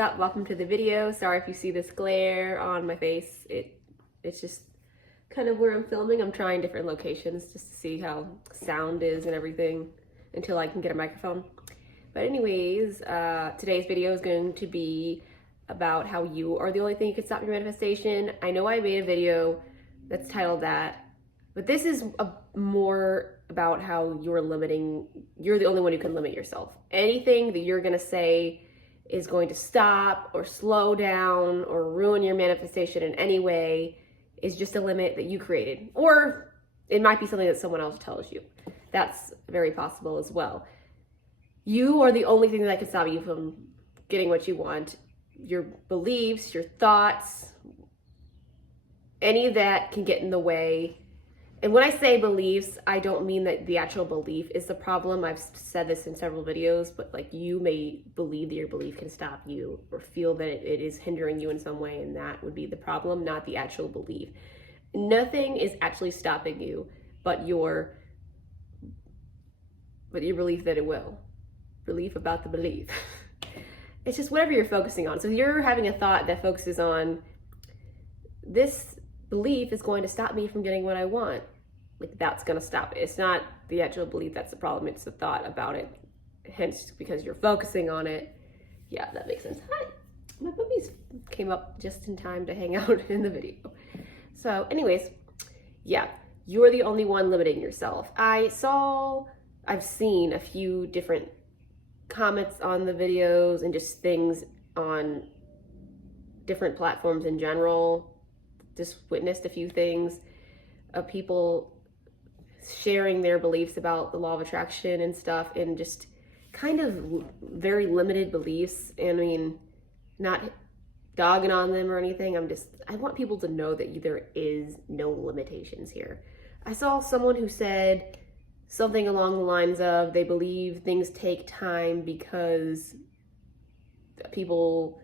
up? Welcome to the video. Sorry if you see this glare on my face. It's just kind of where I'm filming. I'm trying different locations just to see how sound is and everything until I can get a microphone. But anyways, today's video is going to be about how you are the only thing you can stop your manifestation. I know I made a video that's titled that, but this is more about how you're the only one who can limit yourself. Anything that you're gonna say is going to stop or slow down or ruin your manifestation in any way is just a limit that you created. Or it might be something that someone else tells you. That's very possible as well. You are the only thing that can stop you from getting what you want. Your beliefs, your thoughts, any of that can get in the way. And when I say beliefs, I don't mean that the actual belief is the problem. I've said this in several videos, but like you may believe that your belief can stop you or feel that it is hindering you in some way, and that would be the problem, not the actual belief. Nothing is actually stopping you but your belief that it will. Belief about the belief. It's just whatever you're focusing on. So if you're having a thought that focuses on this belief is going to stop me from getting what I want, like that's going to stop it. It's not the actual belief that's the problem, it's the thought about it. Hence, because you're focusing on it. Yeah, that makes sense. Hi, my puppies came up just in time to hang out in the video. So anyways, yeah, you're the only one limiting yourself. I've seen a few different comments on the videos and just things on different platforms in general. Just witnessed a few things of people sharing their beliefs about the law of attraction and stuff, and just kind of very limited beliefs. And I mean, not dogging on them or anything. I want people to know that there is no limitations here. I saw someone who said something along the lines of they believe things take time because people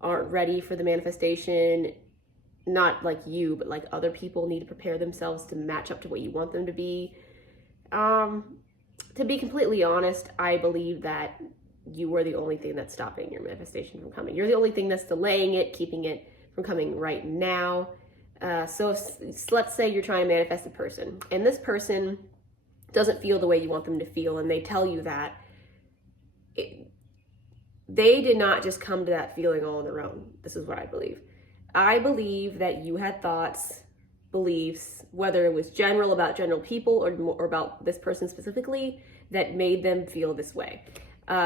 aren't ready for the manifestation. Not like you, but like other people need to prepare themselves to match up to what you want them to be. To be completely honest, I believe that you are the only thing that's stopping your manifestation from coming. You're the only thing that's delaying it, keeping it from coming right now. So let's say you're trying to manifest a person, and this person doesn't feel the way you want them to feel, and they tell you that. They did not just come to that feeling all on their own. This is what I believe. I believe that you had thoughts, beliefs, whether it was general about general people or about this person specifically, that made them feel this way.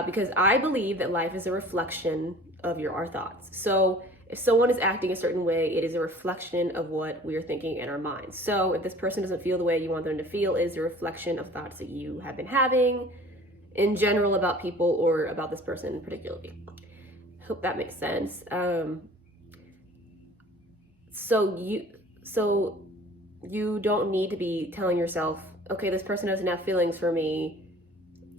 Because I believe that life is a reflection of our thoughts. So if someone is acting a certain way, it is a reflection of what we are thinking in our minds. So if this person doesn't feel the way you want them to feel, it is a reflection of thoughts that you have been having in general about people or about this person particularly. Hope that makes sense. So you don't need to be telling yourself, okay, this person doesn't have feelings for me,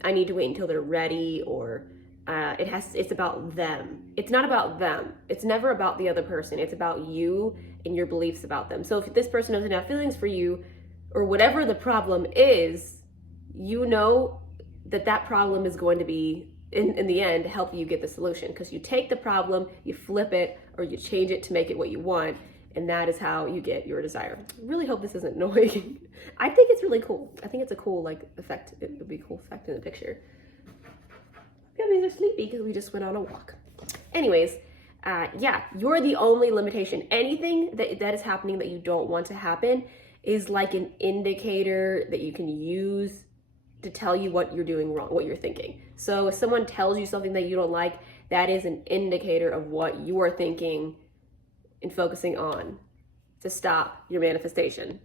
I need to wait until they're ready, or it's about them. It's not about them. It's never about the other person. It's about you and your beliefs about them. So if this person doesn't have feelings for you, or whatever the problem is, you know that problem is going to be, in the end, help you get the solution. Because you take the problem, you flip it, or you change it to make it what you want. And that is how you get your desire. I really hope this isn't annoying. I think it's really cool. I think it's a cool effect. It would be a cool effect in the picture. Puppies are sleepy because we just went on a walk. Anyways, yeah, you're the only limitation. Anything that is happening that you don't want to happen is like an indicator that you can use to tell you what you're doing wrong, what you're thinking. So if someone tells you something that you don't like, that is an indicator of what you are thinking and focusing on to stop your manifestation.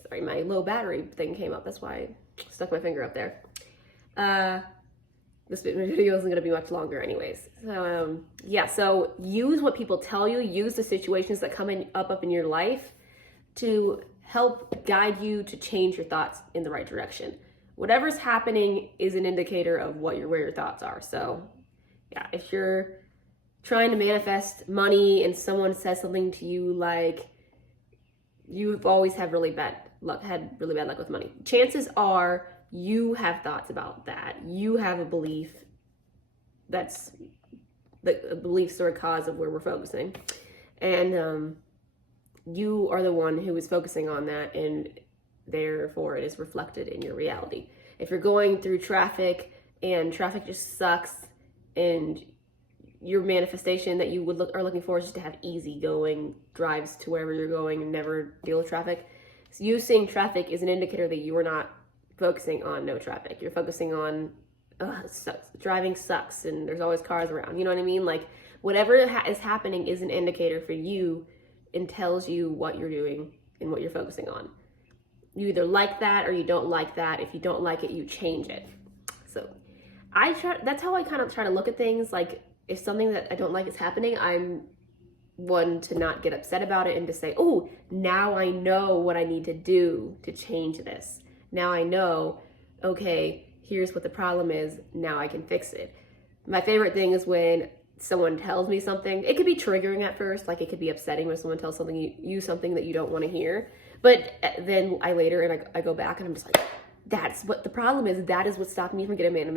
Sorry, my low battery thing came up. That's why I stuck my finger up there. This video isn't gonna be much longer anyways. So yeah, so use what people tell you, use the situations that come up in your life to help guide you to change your thoughts in the right direction. Whatever's happening is an indicator of where your thoughts are. So yeah, if you're trying to manifest money and someone says something to you like, you've always had really bad luck with money, chances are you have thoughts about that. You have a belief that the beliefs are a cause of where we're focusing. And you are the one who is focusing on that, and therefore it is reflected in your reality. If you're going through traffic and traffic just sucks, and your manifestation that you are looking for is just to have easygoing drives to wherever you're going and never deal with traffic. So you seeing traffic is an indicator that you are not focusing on no traffic. You're focusing on it sucks. Driving sucks and there's always cars around. You know what I mean? Like whatever is happening is an indicator for you and tells you what you're doing and what you're focusing on. You either like that or you don't like that. If you don't like it, you change it. So that's how I kind of try to look at things. Like if something that I don't like is happening, I'm one to not get upset about it and to say, oh, now I know what I need to do to change this. Now I know, okay, here's what the problem is. Now I can fix it. My favorite thing is when someone tells me something. It could be triggering at first, like it could be upsetting when someone tells you something that you don't want to hear. But then I go back and I'm just like, that's what the problem is. That is what stopped me from getting my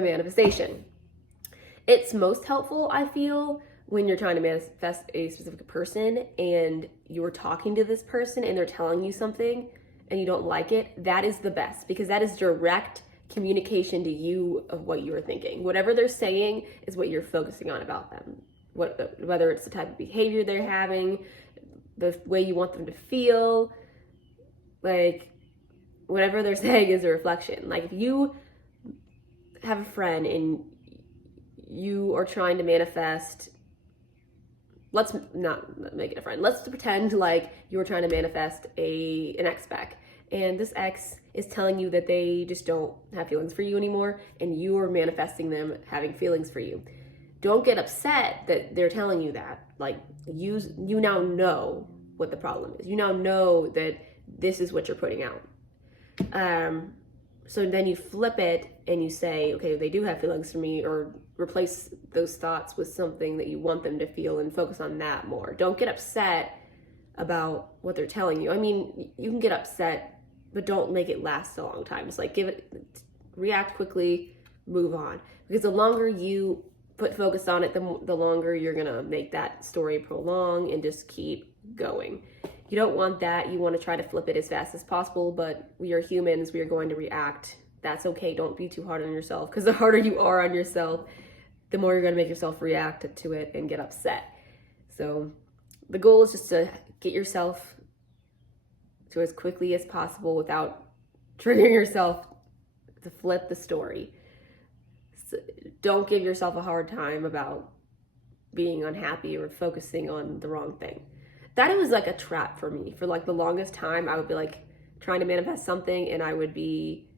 manifestation. It's most helpful, I feel, when you're trying to manifest a specific person and you're talking to this person and they're telling you something and you don't like it. That is the best, because that is direct communication to you of what you are thinking. Whatever they're saying is what you're focusing on about them. Whether it's the type of behavior they're having, the way you want them to feel, like whatever they're saying is a reflection. Like if you have a friend and you are trying to manifest, let's not make it a friend. Let's pretend like you were trying to manifest an ex back, and this ex is telling you that they just don't have feelings for you anymore, and you are manifesting them having feelings for you. Don't get upset that they're telling you that. Like you now what the problem is. You now know that this is what you're putting out. So then you flip it and you say, okay, they do have feelings for me, or replace those thoughts with something that you want them to feel and focus on that more. Don't get upset about what they're telling you. I mean, you can get upset, but don't make it last a long time. Just like react quickly, move on. Because the longer you put focus on it, the longer you're gonna make that story prolong and just keep going. You don't want that. You want to try to flip it as fast as possible, but we are humans. We are going to react. That's okay. Don't be too hard on yourself, because the harder you are on yourself, the more you're going to make yourself react to it and get upset. So the goal is just to get yourself to as quickly as possible without triggering yourself to flip the story. So don't give yourself a hard time about being unhappy or focusing on the wrong thing. That was like a trap for me. For like the longest time, I would be like trying to manifest something and I would be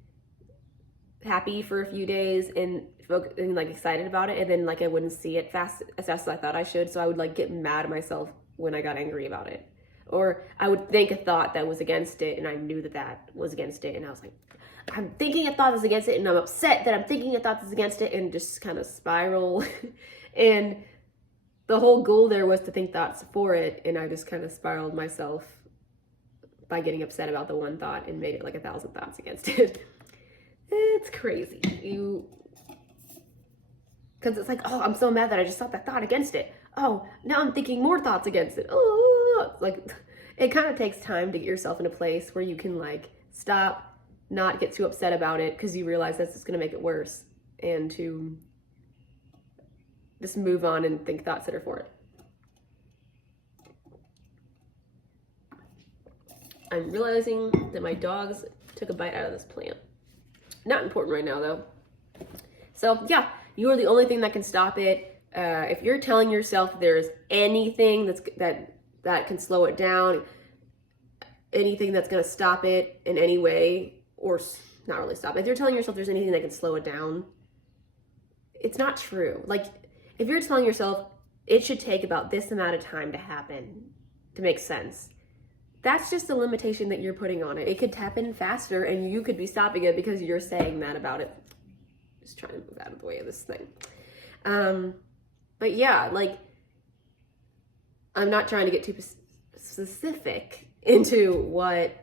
happy for a few days and like excited about it, and then like I wouldn't see it as fast as I thought I should. So I would like get mad at myself when I got angry about it. Or I would think a thought that was against it and I knew that was against it, and I was like, I'm thinking a thought that's against it and I'm upset that I'm thinking a thought that's against it, and just kind of spiral. And the whole goal there was to think thoughts for it, and I just kind of spiraled myself by getting upset about the one thought and made it like 1,000 thoughts against it. It's crazy. Because it's like, oh, I'm so mad that I just thought that thought against it. Oh, now I'm thinking more thoughts against it. Oh, like it kind of takes time to get yourself in a place where you can like stop, not get too upset about it, because you realize that's just going to make it worse, and to just move on and think thoughts that are for it. I'm realizing that my dogs took a bite out of this plant. Not important right now though. So yeah, you are the only thing that can stop it. If you're telling yourself there's anything that can slow it down, anything that's going to stop it in any way, or not really stop it. If you're telling yourself there's anything that can slow it down, it's not true. Like if you're telling yourself it should take about this amount of time to happen to make sense, that's just a limitation that you're putting on it. It could happen faster and you could be stopping it because you're saying that about it. Just trying to move out of the way of this thing. But yeah, like I'm not trying to get too specific into what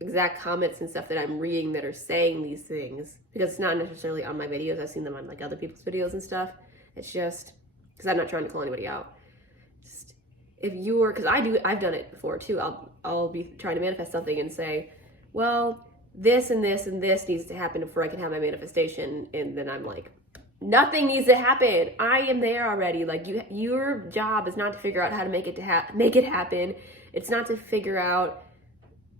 exact comments and stuff that I'm reading that are saying these things, because it's not necessarily on my videos. I've seen them on like other people's videos and stuff. It's just, because I'm not trying to call anybody out. Just, if you're, because I've done it before too. I'll be trying to manifest something and say, well, this and this and this needs to happen before I can have my manifestation. And then I'm like, nothing needs to happen. I am there already. Like your job is not to figure out how to make it happen. It's not to figure out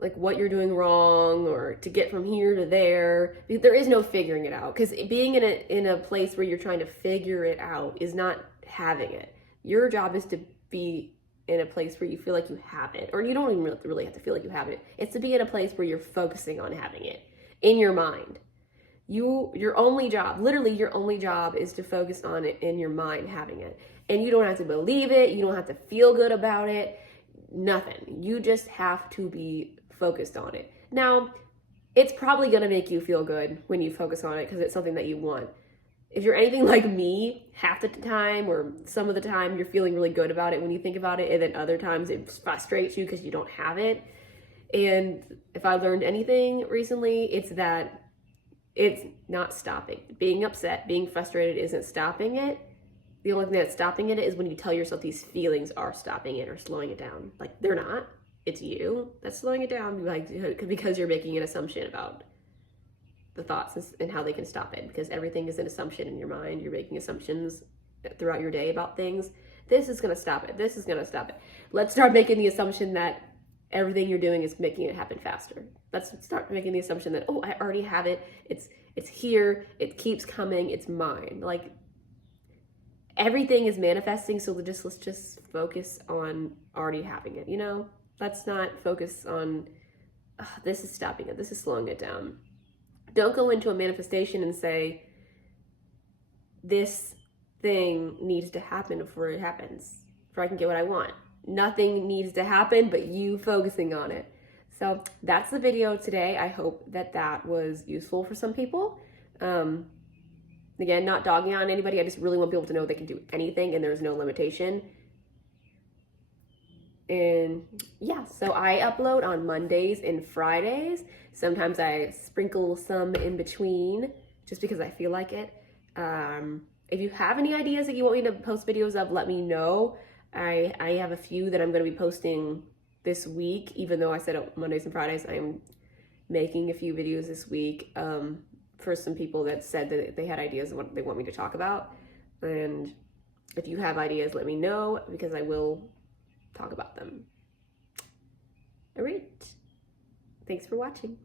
like what you're doing wrong or to get from here to there. There is no figuring it out, because being in a place where you're trying to figure it out is not having it. Your job is to be in a place where you feel like you have it, or you don't even really have to feel like you have it. It's to be in a place where you're focusing on having it in your mind. Your only job, literally your only job, is to focus on it in your mind, having it. And you don't have to believe it. You don't have to feel good about it. Nothing. You just have to be focused on it. Now, it's probably going to make you feel good when you focus on it because it's something that you want. If you're anything like me, half the time or some of the time you're feeling really good about it when you think about it, and then other times it frustrates you because you don't have it. And if I learned anything recently, it's that it's not stopping. Being upset, being frustrated isn't stopping it. The only thing that's stopping it is when you tell yourself these feelings are stopping it or slowing it down. Like, they're not. It's you that's slowing it down, like, because you're making an assumption about the thoughts and how they can stop it, because everything is an assumption in your mind. You're making assumptions throughout your day about things. This is going to stop it. This is going to stop it. Let's start making the assumption that everything you're doing is making it happen faster. Let's start making the assumption that, oh, I already have it. It's here. It keeps coming. It's mine. Like, everything is manifesting. So let's just focus on already having it, you know? Let's not focus on, oh, this is stopping it. This is slowing it down. Don't go into a manifestation and say, this thing needs to happen before it happens, before I can get what I want. Nothing needs to happen but you focusing on it. So that's the video today. I hope that was useful for some people. Again, not dogging on anybody. I just really want people to know they can do anything and there's no limitation. And yeah, so I upload on Mondays and Fridays. Sometimes I sprinkle some in between just because I feel like it. If you have any ideas that you want me to post videos of, let me know. I have a few that I'm going to be posting this week, even though I said Mondays and Fridays. I'm making a few videos this week for some people that said that they had ideas of what they want me to talk about. And if you have ideas, let me know, because I will talk about them. All right. Thanks for watching.